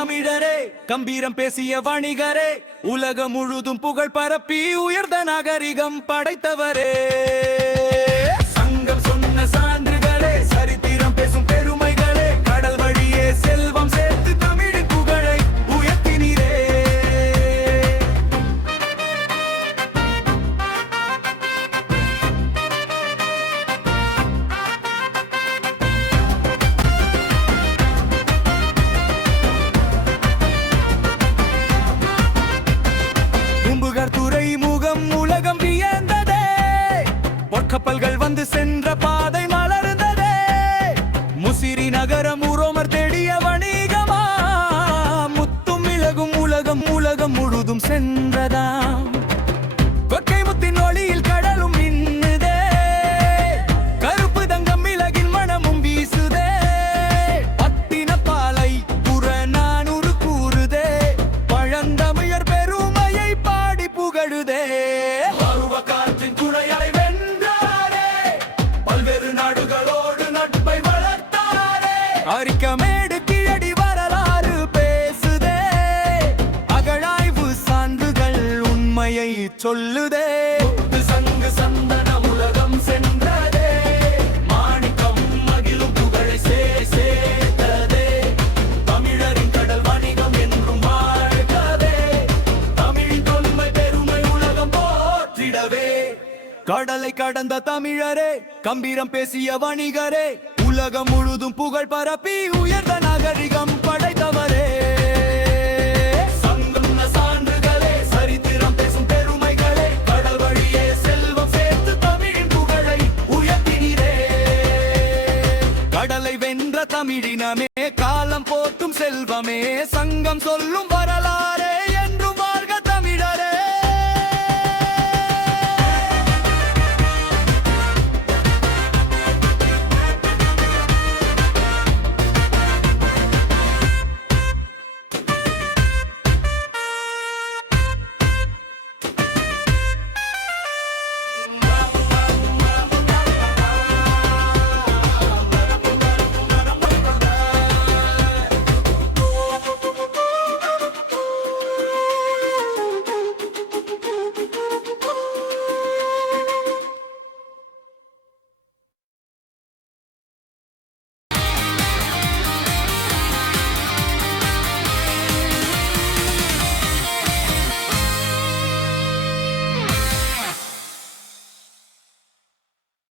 தமிழரே, கம்பீரம் பேசிய வணிகரே, உலகம் முழுதும் புகழ் பரப்பி உயர்ந்த நாகரிகம் படைத்தவரே. சங்கம் சொன்ன சான்றுகளே, சரித்திரம் பேசும் பெருமைகளே, கடல் வழியே செல்வம் சேர்த்து தமிழின் புகழை உயர்த்தினீரே. துறைமுகம் உலகம் வியந்ததே, பொற்கப்பல்கள் வந்து சென்ற பாதை மலர்ந்ததே. முசிறி நகரம் உரோமர் தேடிய வணிகமா, முத்தும் மிளகும் உலகம் உலகம் முழுதும் சென்றதாம். கொற்கை முத்தின் ஒளியில் கடலும் மின்னுதே, கருப்பு தங்கம் மிளகின் மனமும் வீசுதே. பத்தின பாலை புறநானூறு கூறுதே, பழந்தமிழர் பெருமையை பாடி புகழுதே. பருவ காற்றின் துணையை வென்றாரே, பல்வேறு நாடுகளோடு நட்பை வளர்த்தாரே. அரிக்கமேடு கீழடி வரலாறு பேசுதே, அகழாய்வு சான்றுகள் உண்மையை சொல்லுதே. சங்கு சந்தன உலகம் சென்றதே, மாணிக்கம் மகிழும் புகழை சேர்த்ததே. தமிழரின் கடல் வணிகம் என்றும் வாழ்கவே, தமிழின் தொன்மை பெருமை உலகம் போற்றிடவே. கடலை கடந்த தமிழரே, கம்பீரம் பேசிய வணிகரே, உலகம் முழுதும் புகழ் பரப்பி உயர்ந்த நாகரிகம் படைத்தவரே. சங்கம் சான்றுகளே, சரித்திரம் பேசும் பெருமைகளே, கடல் வழியே செல்வம் சேர்த்து தமிழின் புகழை உயர்த்தினீரே. கடலை வென்ற தமிழினமே, காலம் போற்றும் செல்வமே, சங்கம் சொல்லும்